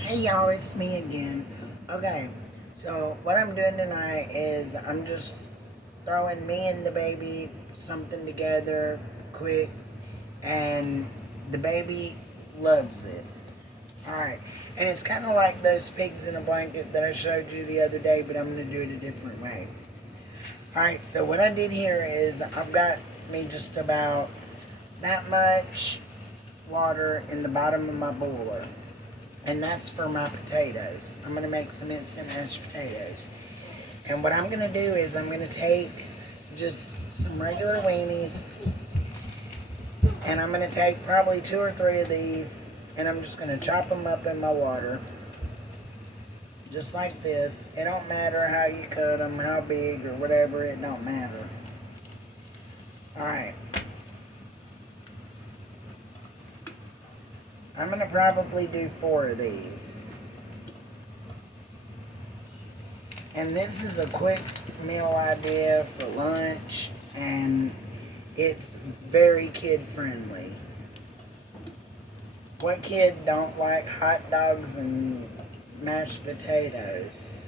Hey y'all, it's me again. Okay, so what I'm doing tonight is I'm just throwing me and the baby something together quick, and the baby loves it. Alright, and it's kind of like those pigs in a blanket that I showed you the other day, but I'm going to do it a different way. Alright, so what I did here is I've got me just about that much water in the bottom of my boiler. And that's for my potatoes. I'm going to make some instant mashed potatoes. And what I'm going to do is I'm going to take just some regular weenies, and I'm going to take probably 2 or 3 of these, and I'm just going to chop them up in my water, just like this. It don't matter how you cut them, how big or whatever, it don't matter. Alright. I'm going to probably do 4 of these. And this is a quick meal idea for lunch, and it's very kid friendly. What kid don't like hot dogs and mashed potatoes?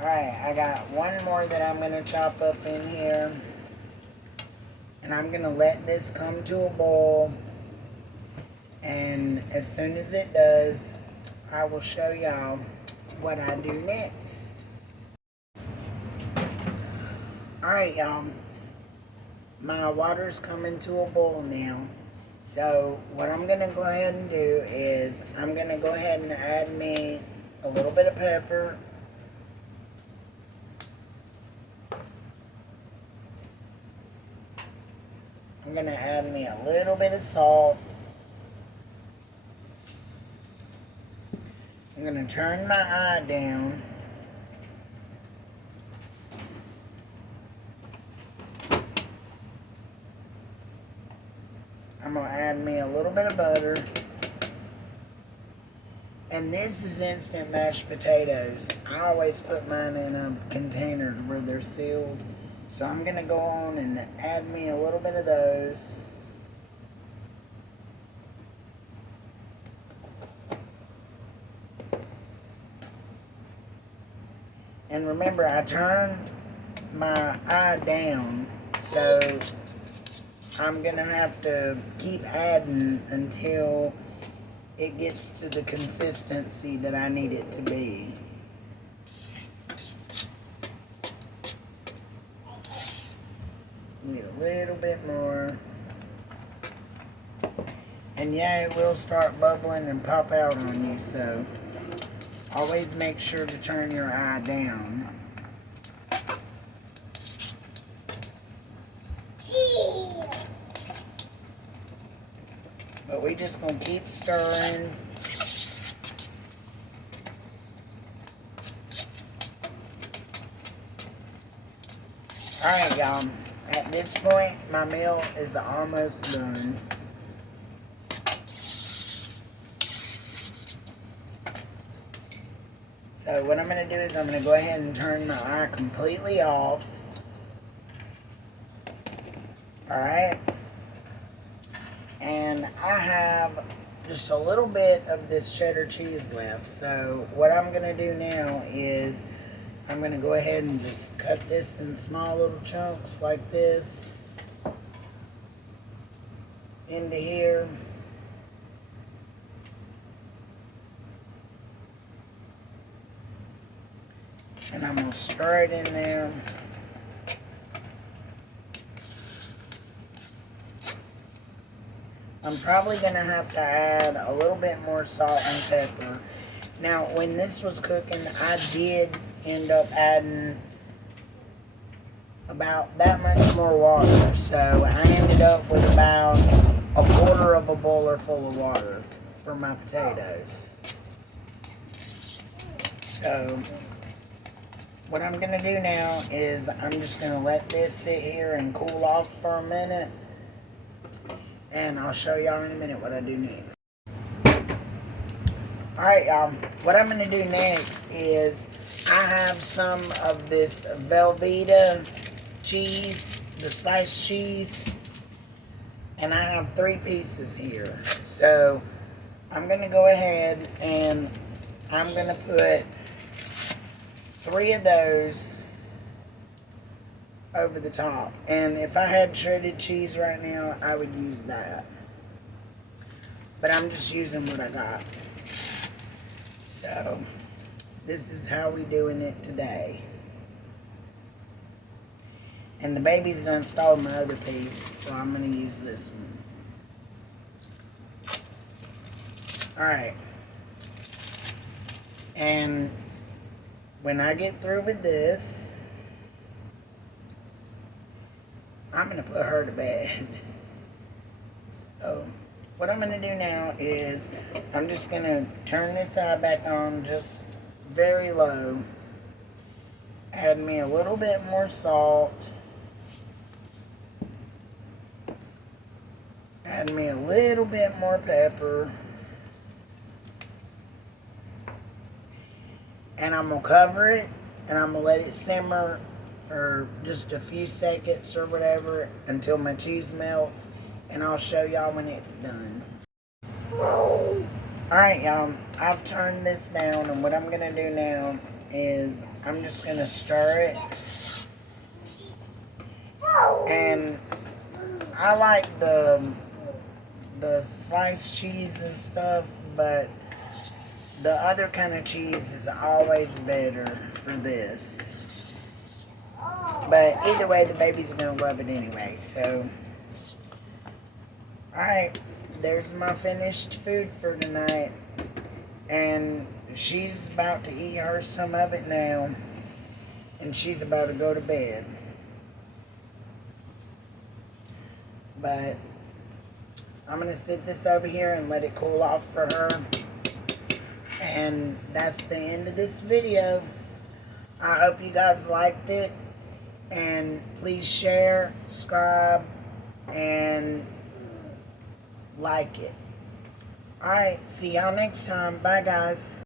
Alright, I got one more that I'm going to chop up in here. And I'm going to let this come to a boil. And as soon as it does, I will show y'all what I do next. Alright, y'all. My water's coming to a boil now. So what I'm going to go ahead and do is I'm going to go ahead and add me a little bit of pepper. I'm going to add me a little bit of salt. I'm going to turn my eye down. I'm going to add me a little bit of butter. And this is instant mashed potatoes. I always put mine in a container where they're sealed. So I'm going to go on and add me a little bit of those. And remember, I turned my eye down, so I'm going to have to keep adding until it gets to the consistency that I need it to be. Get a little bit more. And yeah, it will start bubbling and pop out on you, so always make sure to turn your eye down. But we just gonna keep stirring. Alright, y'all. At this point, my meal is almost done. So what I'm going to do is I'm going to go ahead and turn my eye completely off. Alright. And I have just a little bit of this cheddar cheese left. So what I'm going to do now is I'm going to go ahead and just cut this in small little chunks like this into here. And I'm going to stir it in there. I'm probably going to have to add a little bit more salt and pepper. Now, when this was cooking, I did end up adding about that much more water. So I ended up with about a quarter of a boiler full of water for my potatoes. So what I'm going to do now is I'm just going to let this sit here and cool off for a minute. And I'll show y'all in a minute what I do next. Alright, y'all. What I'm going to do next is I have some of this Velveeta cheese, the sliced cheese, and I have 3 pieces here. So I'm going to go ahead and I'm going to put 3 of those over the top. And if I had shredded cheese right now, I would use that. But I'm just using what I got. So this is how we doing it today. And the baby's done stole my other piece, so I'm going to use this one. Alright. And when I get through with this, I'm going to put her to bed. So what I'm going to do now is I'm just going to turn this side back on just very low. Add me a little bit more salt. Add me a little bit more pepper. And I'm going to cover it and I'm going to let it simmer for just a few seconds or whatever until my cheese melts. And I'll show y'all when it's done. Alright, y'all. I've turned this down, and what I'm going to do now is I'm just going to stir it. And I like the sliced cheese and stuff, but the other kind of cheese is always better for this. But either way, the baby's going to love it anyway, so. Alright, there's my finished food for tonight. And she's about to eat her some of it now. And she's about to go to bed. But I'm going to sit this over here and let it cool off for her. And that's the end of this video. I hope you guys liked it. And please share, subscribe, and like it. Alright, see y'all next time. Bye, guys.